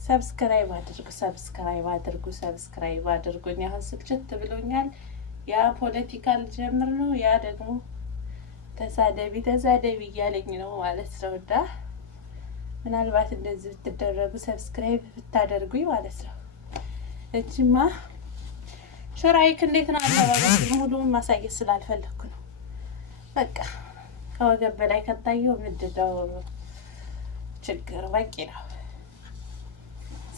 ሰብስክራይብ አድርጉኝ። አሁን ስልችት ብሎኛል። ያ ፖለቲካ ልጀምር ነው፣ ያ ደግሞ ተሳደቢ እያለኝ ነው ማለት ነው። እና ምናልባት እንደዚህ ብትደረጉ ሰብስክራይብ ብታደርጉኝ ማለት ነው። እጅማ ሸራይክ እንዴት ነው አለባበስ ሙሉውን ማሳየት ስላልፈለኩ ነው። በቃ ከወገብ በላይ ከታየው ምንድነው ችግር? በቂ ነው።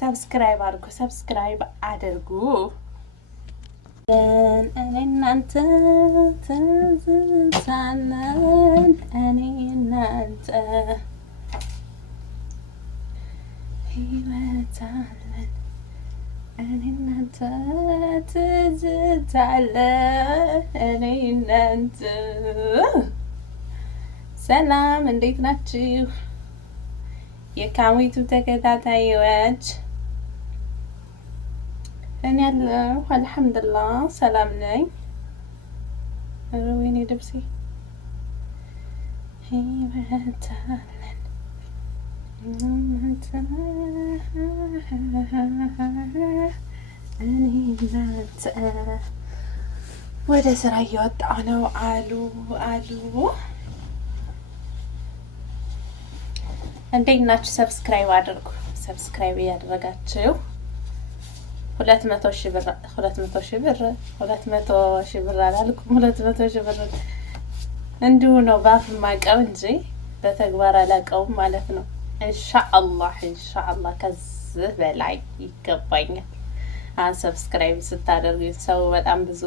ሰብስክራይብ አድርጉ። እኔ እናንተ ትዝታለን፣ እኔ እናንተ ህይወታለን፣ እኔ እናንተ ትዝታለን፣ እኔ እናንተ። ሰላም እንዴት ናችሁ የካሚቱ ተከታታዮች? እኔ ያለው አልሐምዱሊላህ ሰላም ነኝ። ወይኔ ልብሴ ህይወታለን እኔ እናንተ። ወደ ስራ እየወጣሁ ነው አሉ። እንዴት ናችሁ? ሰብስክራይብ አድርጉ። ሰብስክራይብ እያደረጋችሁ 200 ሺህ ብር አላልኩም። 200 ሺህ ብር እንዲሁ ነው ባፍ ማቀው እንጂ በተግባር አላቀውም ማለት ነው። ኢንሻአላህ ከዚህ በላይ ይገባኛል። አሁን ሰብስክራይብ ስታደርጉ ሰው በጣም ብዙ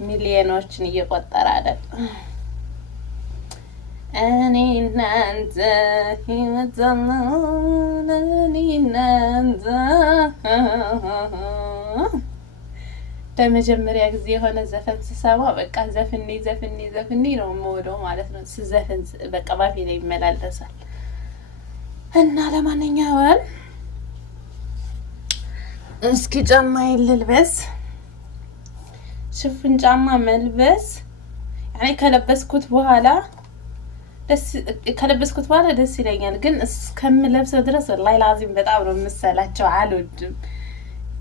ሚሊዮኖችን እየቆጠረ አይደል? እኔ እናንተ ህይወታለን፣ እኔ እናንተ። ለመጀመሪያ ጊዜ የሆነ ዘፈን ስሰማ በቃ ዘፍኔ ነው የምወደው ማለት ነው። ስዘፍን በቃ ባፌ ላይ ይመላለሳል። እና ለማንኛውም እስኪ ጫማዬን ልልበስ። ሽፍን ጫማ መልበስ ያኔ ከለበስኩት በኋላ ደስ ይለኛል፣ ግን እስከምለብሰው ድረስ ወላሂ ላዚም በጣም ነው የምሰላቸው። አልወድም።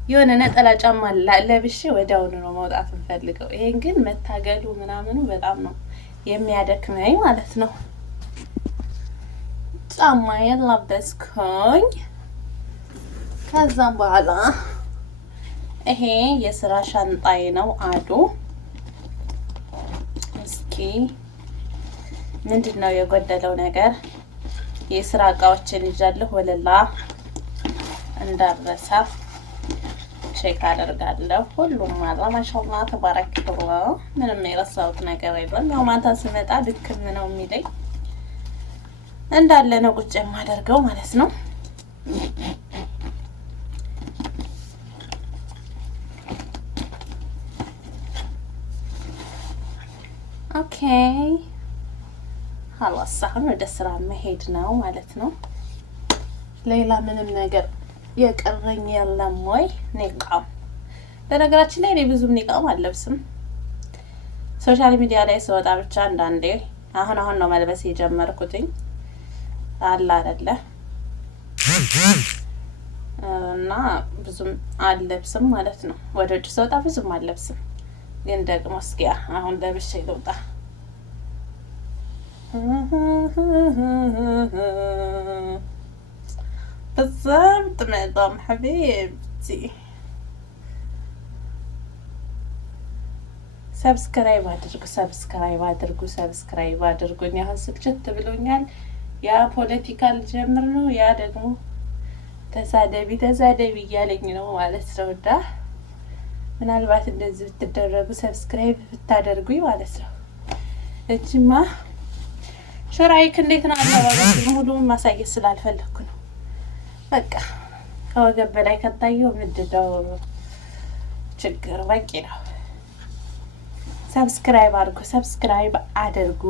የሆነ ነጠላ ጫማ ለብሼ ወዲያውኑ ነው መውጣት የምፈልገው። ይሄን ግን መታገሉ ምናምኑ በጣም ነው የሚያደክመኝ ማለት ነው። ጫማዬን ለበስኩኝ። ከዛም በኋላ ይሄ የስራ ሻንጣዬ ነው አሉ። እስኪ ምንድን ነው የጎደለው ነገር? የስራ እቃዎችን ይዣለሁ። ወለላ እንዳረሳ ቼክ አደርጋለሁ። ሁሉም አላ ማሻአላህ ተባረከላህ። ምንም የረሳሁት ነገር የለም። ያው ማታ ስመጣ ድክም ነው የሚለኝ እንዳለ ነው ቁጭ የማደርገው ማለት ነው። ኦኬ ሀላስ አሁን ወደ ስራ መሄድ ነው ማለት ነው። ሌላ ምንም ነገር የቀረኝ የለም ወይ? ኒቃም በነገራችን ላይ እኔ ብዙም ኒቃም አልለብስም። ሶሻል ሚዲያ ላይ ስወጣ ብቻ አንዳንዴ አሁን ነው መልበስ የጀመርኩትኝ አለ አይደለ? እና ብዙም አልለብስም ማለት ነው። ወደ ውጭ ስወጣ ብዙም አልለብስም። ግን ደግሞ እስኪ አሁን ለብሼ ልውጣ። بالضبط معظم حبيبتي ሰብስክራይብ አድርጉኝ። አሁን ስልችት ብሎኛል። ያ ፖለቲካ ልጀምር ነው፣ ያ ደግሞ ተሳደቢ እያለኝ ነው ማለት ነው። እና ምናልባት እንደዚህ ብትደረጉ ሰብስክራይብ ብታደርጉኝ ማለት ነው። እጅማ ሸራይክ እንዴት ነው አለባበስ ሙሉውን ማሳየት ስላልፈለኩ ነው። በቃ ከወገብ በላይ ከታየው ምንድነው ችግር? በቂ ነው። ሰብስክራይብ አድርጉ።